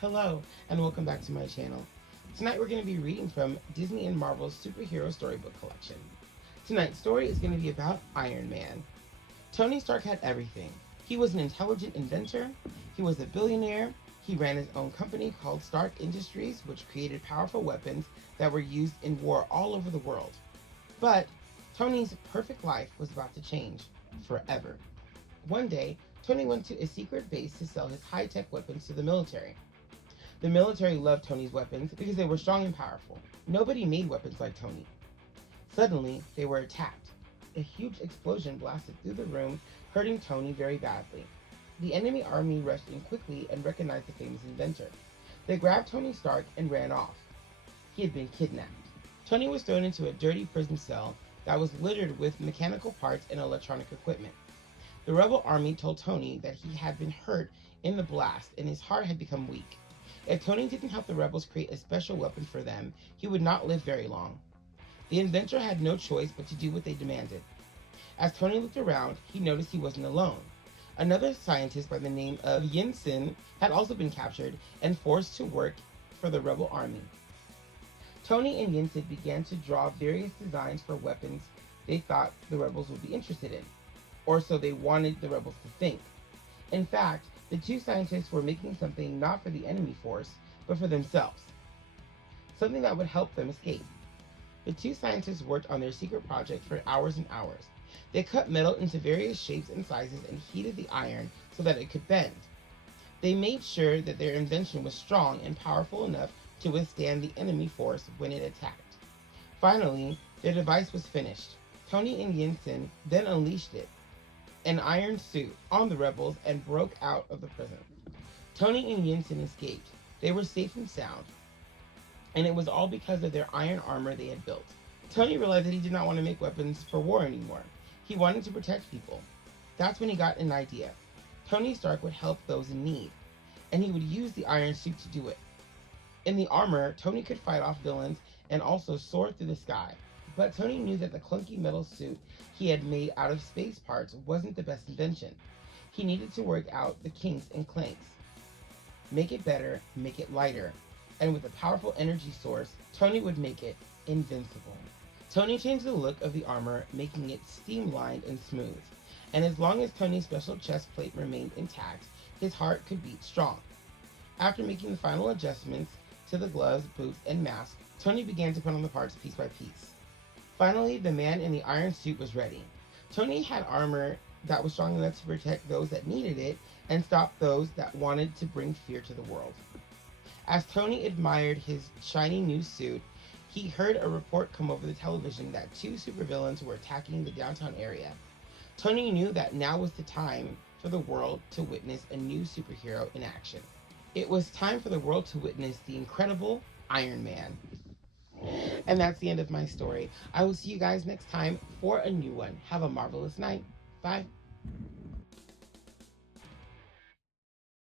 Hello, and welcome back to my channel. Tonight we're going to be reading from Disney and Marvel's superhero storybook collection. Tonight's story is going to be about Iron Man. Tony Stark had everything. He was an intelligent inventor, he was a billionaire, he ran his own company called Stark Industries, which created powerful weapons that were used in war all over the world. But Tony's perfect life was about to change forever. One day, Tony went to a secret base to sell his high-tech weapons to the military. The military loved Tony's weapons because they were strong and powerful. Nobody made weapons like Tony. Suddenly, they were attacked. A huge explosion blasted through the room, hurting Tony very badly. The enemy army rushed in quickly and recognized the famous inventor. They grabbed Tony Stark and ran off. He had been kidnapped. Tony was thrown into a dirty prison cell that was littered with mechanical parts and electronic equipment. The rebel army told Tony that he had been hurt in the blast and his heart had become weak. If Tony didn't help the rebels create a special weapon for them, he would not live very long. The inventor had no choice but to do what they demanded. As Tony looked around, he noticed he wasn't alone. Another scientist by the name of Yensid had also been captured and forced to work for the rebel army. Tony and Yensid began to draw various designs for weapons they thought the rebels would be interested in, or so they wanted the rebels to think. In fact, the two scientists were making something not for the enemy force, but for themselves. Something that would help them escape. The two scientists worked on their secret project for hours and hours. They cut metal into various shapes and sizes and heated the iron so that it could bend. They made sure that their invention was strong and powerful enough to withstand the enemy force when it attacked. Finally, their device was finished. Tony and Yensid then unleashed it, an iron suit, on the rebels and broke out of the prison. Tony and Yensid escaped. They were safe and sound, and it was all because of their iron armor they had built. Tony realized that he did not want to make weapons for war anymore. He wanted to protect people. That's when he got an idea. Tony Stark would help those in need, and he would use the iron suit to do it. In the armor, Tony could fight off villains and also soar through the sky. But Tony knew that the clunky metal suit he had made out of space parts wasn't the best invention. He needed to work out the kinks and clanks. Make it better, make it lighter. And with a powerful energy source, Tony would make it invincible. Tony changed the look of the armor, making it streamlined and smooth. And as long as Tony's special chest plate remained intact, his heart could beat strong. After making the final adjustments to the gloves, boots, and mask, Tony began to put on the parts piece by piece. Finally, the man in the iron suit was ready. Tony had armor that was strong enough to protect those that needed it and stop those that wanted to bring fear to the world. As Tony admired his shiny new suit, he heard a report come over the television that two supervillains were attacking the downtown area. Tony knew that now was the time for the world to witness a new superhero in action. It was time for the world to witness the incredible Iron Man. And that's the end of my story. I will see you guys next time for a new one. Have a marvelous night. Bye.